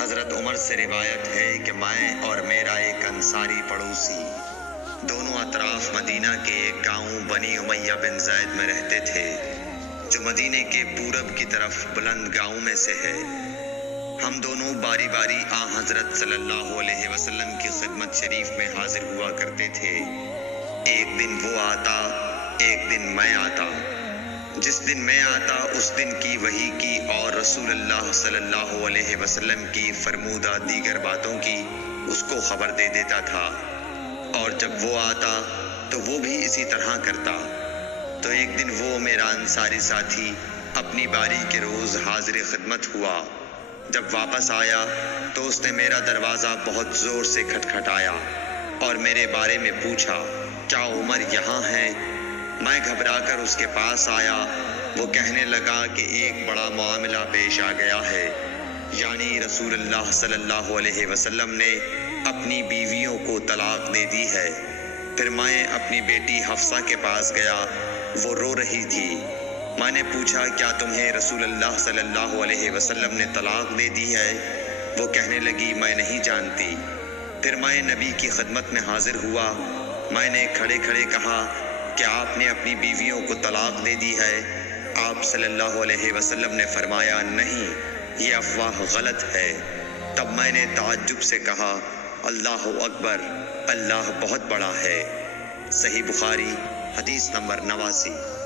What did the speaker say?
حضرت عمر سے روایت ہے کہ میں اور میرا ایک انصاری پڑوسی دونوں اطراف مدینہ کے ایک گاؤں بنی امیہ بن زید میں رہتے تھے، جو مدینے کے پورب کی طرف بلند گاؤں میں سے ہے۔ ہم دونوں باری باری حضرت صلی اللہ علیہ وسلم کی خدمت شریف میں حاضر ہوا کرتے تھے۔ ایک دن وہ آتا، ایک دن میں آتا۔ جس دن میں آتا اس دن کی وحی کی اور رسول اللہ صلی اللہ علیہ وسلم کی فرمودہ دیگر باتوں کی اس کو خبر دے دیتا تھا، اور جب وہ آتا تو وہ بھی اسی طرح کرتا۔ تو ایک دن وہ میرا انصاری ساتھی اپنی باری کے روز حاضر خدمت ہوا۔ جب واپس آیا تو اس نے میرا دروازہ بہت زور سے کھٹکھٹایا اور میرے بارے میں پوچھا، کیا عمر یہاں ہیں؟ میں گھبرا کر اس کے پاس آیا۔ وہ کہنے لگا کہ ایک بڑا معاملہ پیش آ گیا ہے، یعنی رسول اللہ صلی اللہ علیہ وسلم نے اپنی بیویوں کو طلاق دے دی ہے۔ پھر میں اپنی بیٹی حفصہ کے پاس گیا، وہ رو رہی تھی۔ میں نے پوچھا، کیا تمہیں رسول اللہ صلی اللہ علیہ وسلم نے طلاق دے دی ہے؟ وہ کہنے لگی، میں نہیں جانتی۔ پھر میں نبی کی خدمت میں حاضر ہوا۔ میں نے کھڑے کھڑے کہا کہ آپ نے اپنی بیویوں کو طلاق دے دی ہے؟ آپ صلی اللہ علیہ وسلم نے فرمایا، نہیں، یہ افواہ غلط ہے۔ تب میں نے تعجب سے کہا، اللہ اکبر، اللہ بہت بڑا ہے۔ صحیح بخاری، حدیث نمبر 89۔